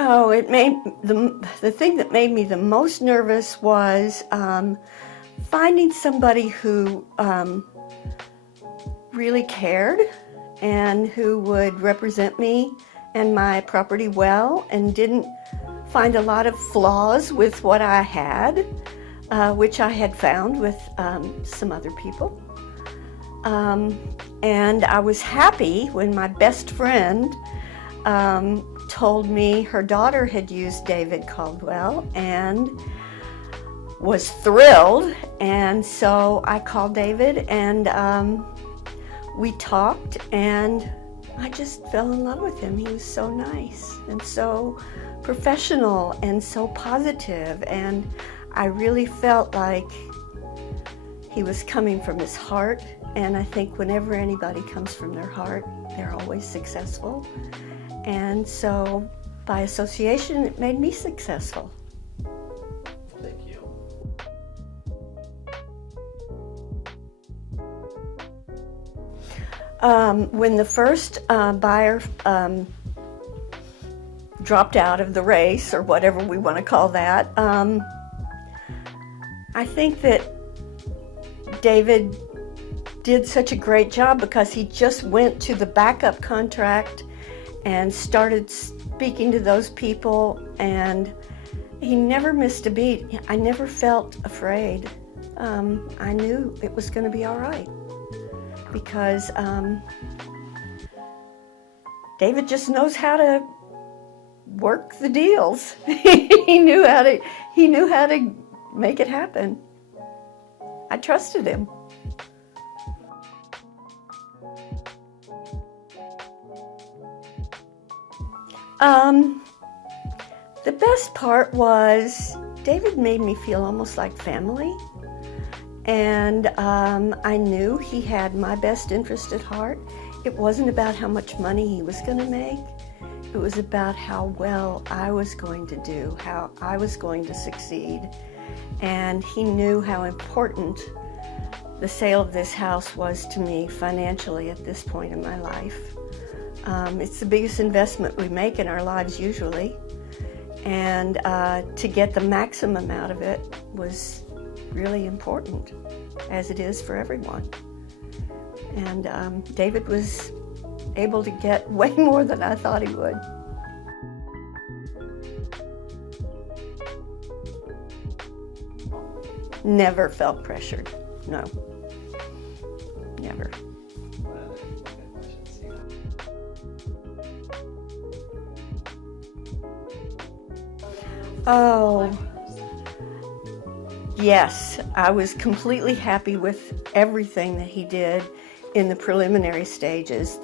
Oh, it made the thing that made me the most nervous was finding somebody who really cared and who would represent me and my property well and didn't find a lot of flaws with what I had, which I had found with some other people. And I was happy when my best friend told me her daughter had used David Caldwell and was thrilled. And so I called David and we talked, and I just fell in love with him. He was so nice and so professional and so positive, and I really felt like he was coming from his heart. And I think whenever anybody comes from their heart, they're always successful. And so by association, it made me successful. Thank you. When the first buyer dropped out of the race, or whatever we want to call that, I think that David did such a great job because he just went to the backup contract and started speaking to those people, and he never missed a beat. I never felt afraid. I knew it was going to be all right because David just knows how to work the deals. He knew how to make it happen. I trusted him. The best part was David made me feel almost like family, and I knew he had my best interest at heart. It wasn't about how much money he was going to make. It was about how well I was going to do, how I was going to succeed. And he knew how important the sale of this house was to me financially at this point in my life. It's the biggest investment we make in our lives usually, and to get the maximum out of it was really important, as it is for everyone. And David was able to get way more than I thought he would. Never felt pressured, no, never. Oh, yes, I was completely happy with everything that he did in the preliminary stages.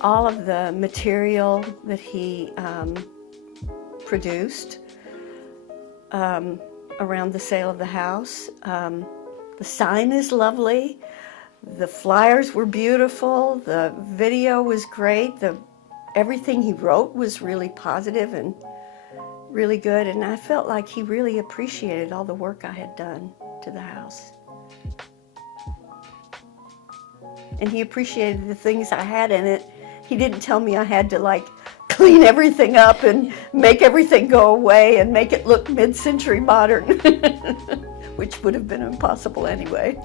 All of the material that he produced around the sale of the house. The sign is lovely. The flyers were beautiful. The video was great. Everything he wrote was really positive and really good, and I felt like he really appreciated all the work I had done to the house. And he appreciated the things I had in it. He didn't tell me I had to clean everything up and make everything go away and make it look mid-century modern, which would have been impossible anyway.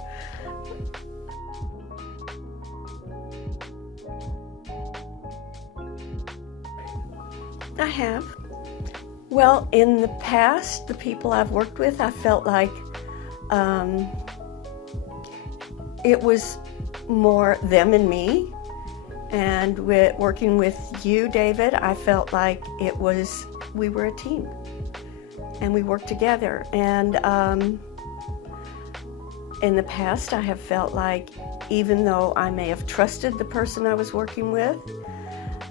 I have. Well, in the past, the people I've worked with, I felt like it was more them and me. And with working with you, David, I felt like we were a team and we worked together. And in the past, I have felt like even though I may have trusted the person I was working with,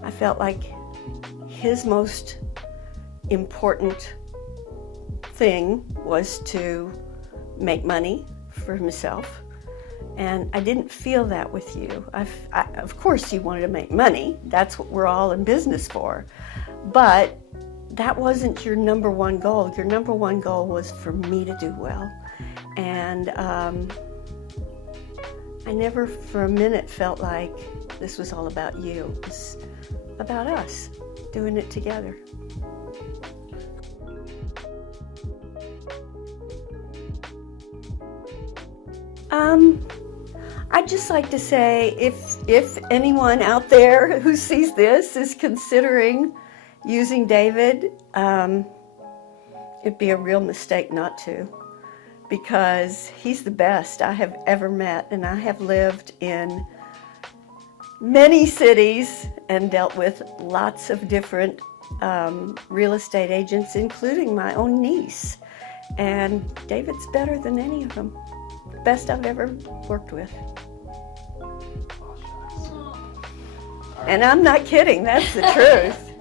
I felt like his most important thing was to make money for himself. And I didn't feel that with you. Of course you wanted to make money. That's what we're all in business for. But that wasn't your number one goal. Your number one goal was for me to do well. And I never for a minute felt like this was all about you. It was about us. doing it together. I'd just like to say, if anyone out there who sees this is considering using David, it'd be a real mistake not to, because he's the best I have ever met, and I have lived in many cities and dealt with lots of different real estate agents, including my own niece. And David's better than any of them. Best I've ever worked with. And I'm not kidding, that's the truth.